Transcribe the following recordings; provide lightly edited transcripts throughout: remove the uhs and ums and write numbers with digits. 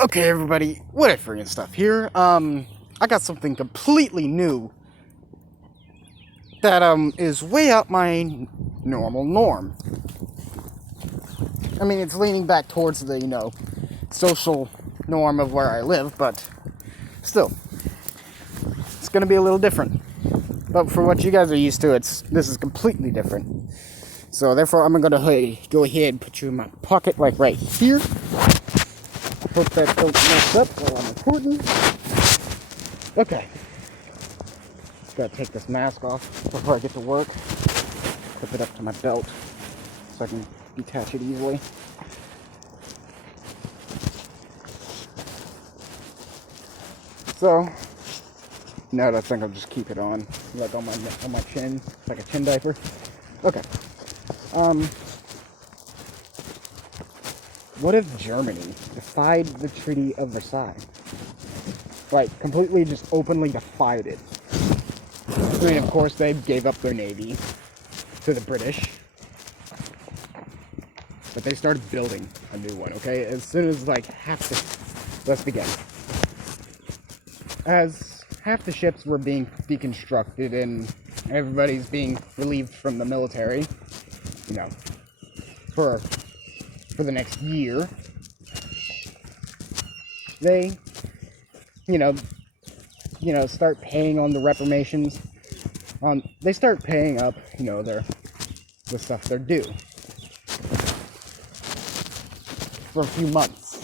Okay, everybody, what I friggin' stuff here. I got something completely new that is way out my normal norm. I mean, it's leaning back towards the social norm of where I live, but still, it's gonna be a little different. But for what you guys are used to, this is completely different. So therefore, I'm gonna go ahead and put you in my pocket, like right here. Hope that don't mess up while I'm recording. Okay. Just gotta take this mask off before I get to work. Clip it up to my belt so I can detach it easily. So, no, I think I'll just keep it on, like on my chin, like a chin diaper. Okay. What if Germany defied the Treaty of Versailles? Like, completely just openly defied it. I mean, of course, they gave up their navy to the British, but they started building a new one, okay? As soon as, like, let's begin. As half the ships were being deconstructed and everybody's being relieved from the military, for the next year, they, start paying on the reparations. They start paying up, the stuff they're due for a few months.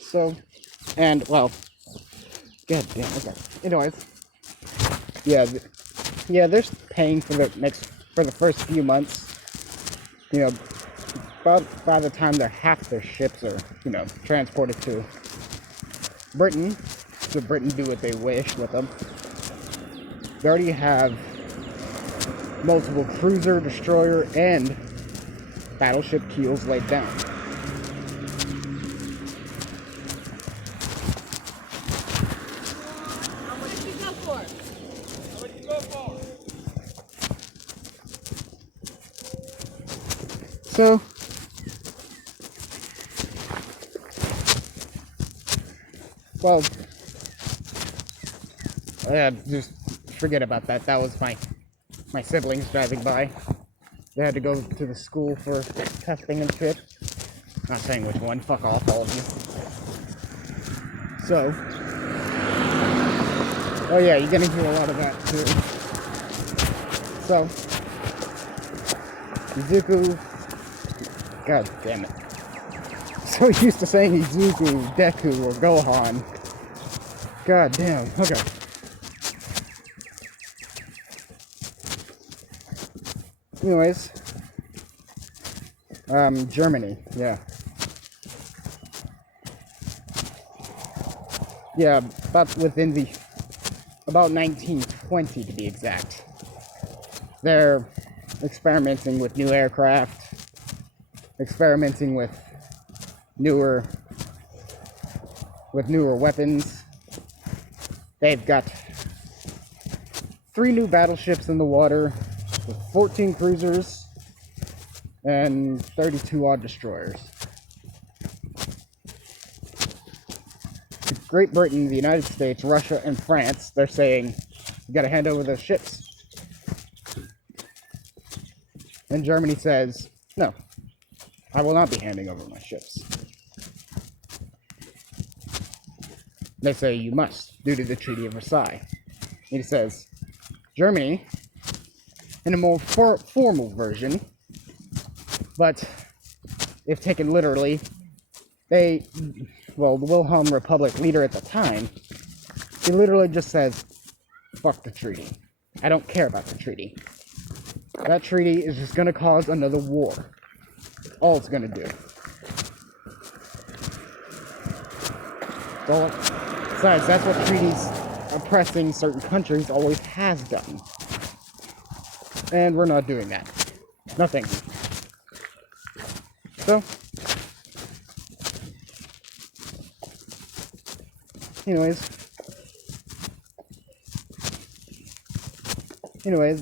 So, and well, god damn. Okay. Anyways, yeah, they're paying for the first few months. By the time half their ships are, transported to Britain, so Britain do what they wish with them. They already have multiple cruiser, destroyer, and battleship keels laid down. How much did you go for? How much did you go for? So, well, just forget about that. That was my siblings driving by. They had to go to the school for testing and shit. Not saying which one. Fuck off, all of you. So, oh yeah, you're gonna hear a lot of that too. So, Izuku, god damn it. So used to saying Izuku, Deku, or Gohan. God damn. Okay. Anyways, Germany, yeah. Yeah, about 1920 to be exact. They're experimenting with new aircraft, experimenting with newer weapons. They've got 3 new battleships in the water, with 14 cruisers and 32 odd destroyers. Great Britain, the United States, Russia, and France, they're saying, you gotta hand over those ships. And Germany says, no, I will not be handing over my ships. They say you must, due to the Treaty of Versailles. And it says, Germany, in a more formal version, but if taken literally, the Wilhelm Republic leader at the time, he literally just says, fuck the treaty. I don't care about the treaty. That treaty is just going to cause another war. All it's going to do. Well, besides, that's what treaties oppressing certain countries always has done. And we're not doing that. Nothing. So, anyways,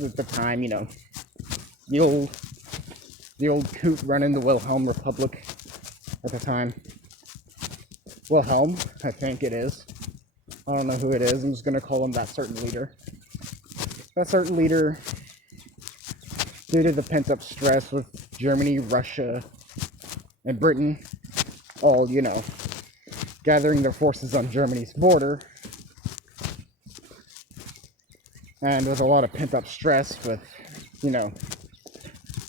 at the time, the the old coot running the Wilhelm Republic at the time. Wilhelm, I think it is. I don't know who it is. I'm just going to call him that certain leader. That certain leader, due to the pent-up stress with Germany, Russia, and Britain, all, gathering their forces on Germany's border, and with a lot of pent-up stress with,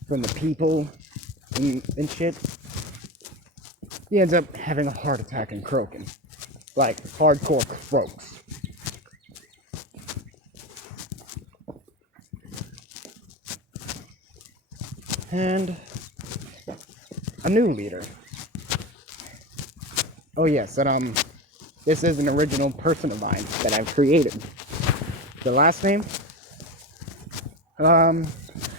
from the people and shit, he ends up having a heart attack and croaking. Like, hardcore croaks. And a new leader. Oh yes, and this is an original person of mine that I've created. The last name?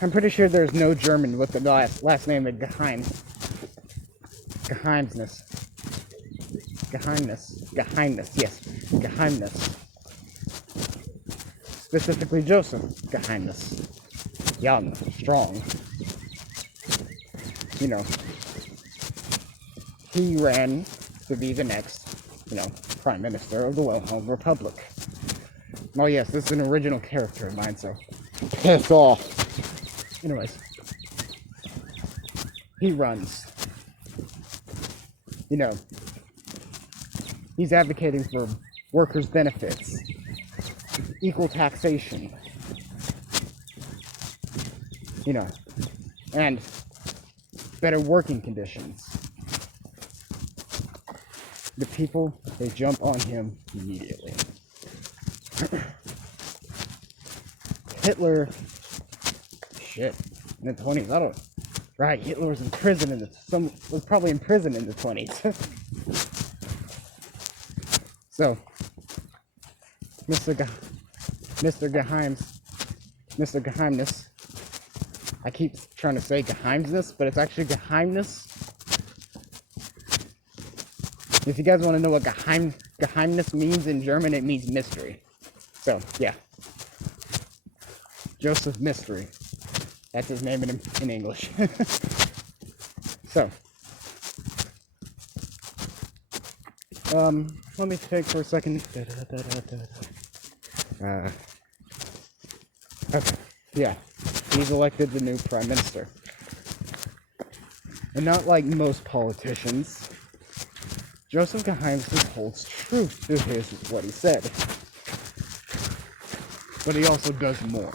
I'm pretty sure there's no German with the last name of Geheimnis. Specifically Joseph Geheimnis. Young, strong. He ran to be the next, Prime Minister of the Wilhelm Republic. Oh yes, this is an original character of mine, so piss off. Anyways, he runs. He's advocating for workers' benefits, equal taxation, and better working conditions. The people, they jump on him immediately. Hitler, shit, in the 20s, right, Hitler was in prison was probably in prison in the 20s. So, Mr. Geheimnis, I keep trying to say Geheimnis, but it's actually Geheimnis. If you guys want to know what Geheimnis means in German, it means mystery. So, yeah. Joseph Mystery. That's his name in English. So, let me think for a second. Okay, yeah. He's elected the new Prime Minister. And not like most politicians, Joseph Geheimnis holds truth to what he said. But he also does more.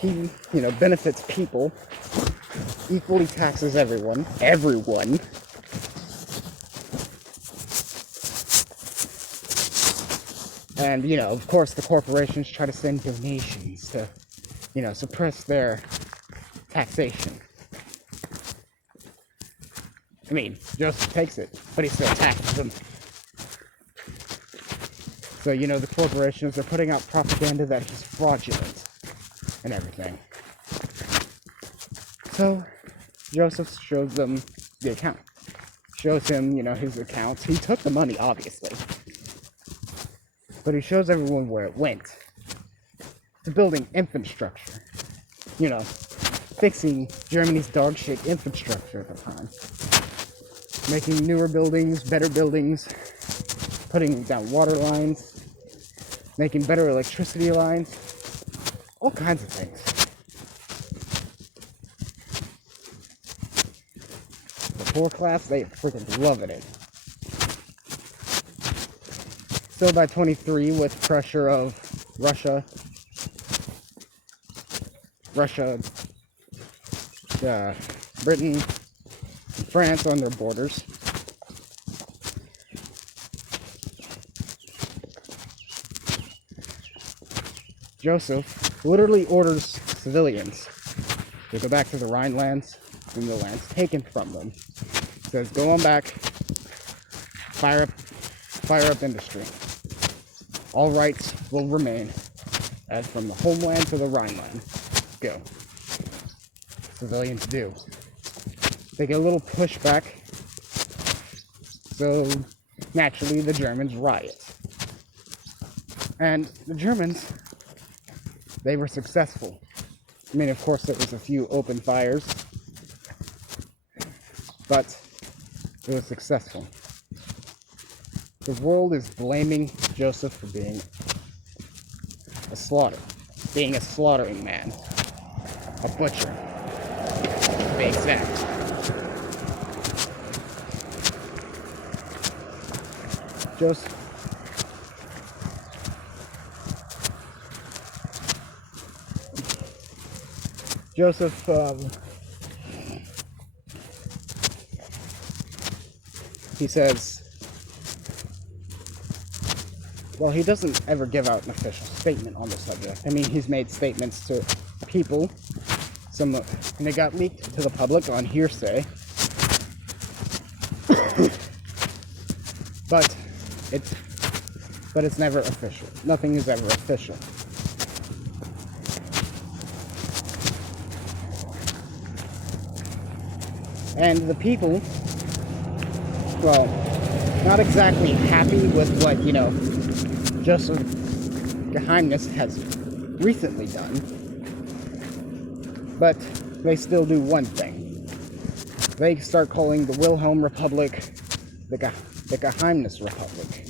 He, benefits people, equally taxes everyone, and, of course the corporations try to send donations to, suppress their taxation. I mean, Joseph takes it, but he still taxes them. So, the corporations are putting out propaganda that he's fraudulent and everything. So, Joseph shows them the account. Shows him, his accounts. He took the money, obviously. But he shows everyone where it went. To building infrastructure. Fixing Germany's dog shit infrastructure at the time. Making newer buildings, better buildings. Putting down water lines. Making better electricity lines. All kinds of things. The poor class, they freaking loving it. Still by 23, with pressure of Russia, Britain, and France on their borders. Joseph literally orders civilians to go back to the Rhinelands and the lands taken from them. Says, go on back, fire up industry. All rights will remain as from the homeland to the Rhineland. Go. Civilians do. They get a little pushback, so naturally the Germans riot. And the Germans, they were successful. I mean, of course, there was a few open fires, but it was successful. The world is blaming Joseph for being a slaughtering man, a butcher, to be exact. Joseph, he says, well, he doesn't ever give out an official statement on the subject. I mean, he's made statements to people, and they got leaked to the public on hearsay. but it's never official. Nothing is ever official. And the people, well, not exactly happy with what, Joseph Geheimnis has recently done, but they still do one thing. They start calling the Wilhelm Republic the Geheimnis Republic.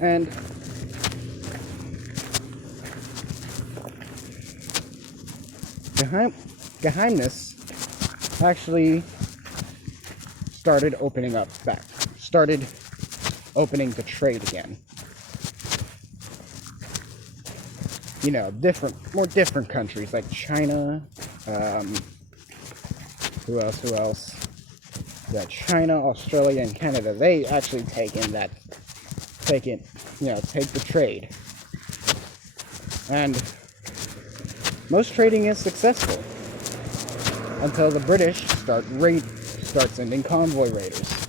And Geheimnis actually started opening the trade again. More different countries like China, who else? Yeah, China, Australia, and Canada, they actually take the trade. And most trading is successful until the British start sending convoy raiders.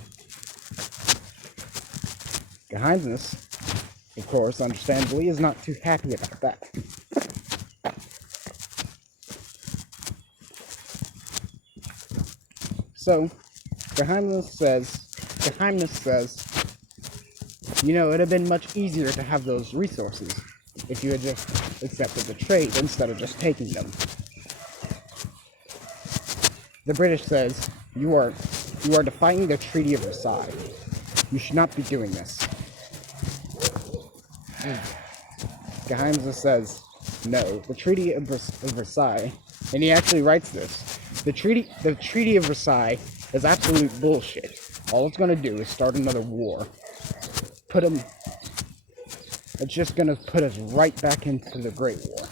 Geheimnis, of course, understandably, is not too happy about that. So, Geheimnis says, it'd have been much easier to have those resources if you had just accepted the trade instead of just taking them. The British says, you are defying the Treaty of Versailles. You should not be doing this. Geheimnis says, no, the Treaty of Versailles, and he actually writes this, the Treaty of Versailles is absolute bullshit. All it's going to do is start another war. It's just going to put us right back into the Great War.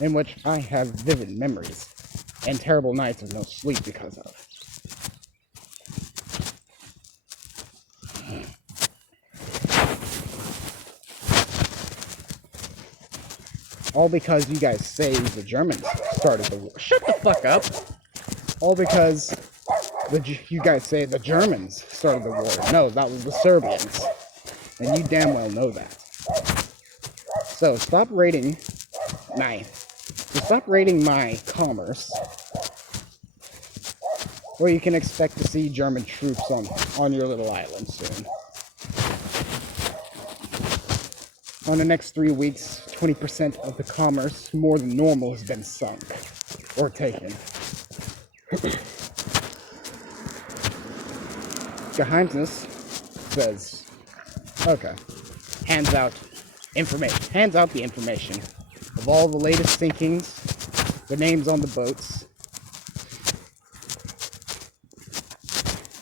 In which I have vivid memories and terrible nights of no sleep because of. All because you guys say the Germans started the war. Shut the fuck up! All because you guys say the Germans started the war. No, that was the Serbians. And you damn well know that. So stop raiding my commerce, or you can expect to see German troops on your little island soon. On the next 3 weeks, 20% of the commerce, more than normal, has been sunk or taken. Geheimnis says, okay, hands out the information of all the latest sinkings, the names on the boats,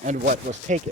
and what was taken.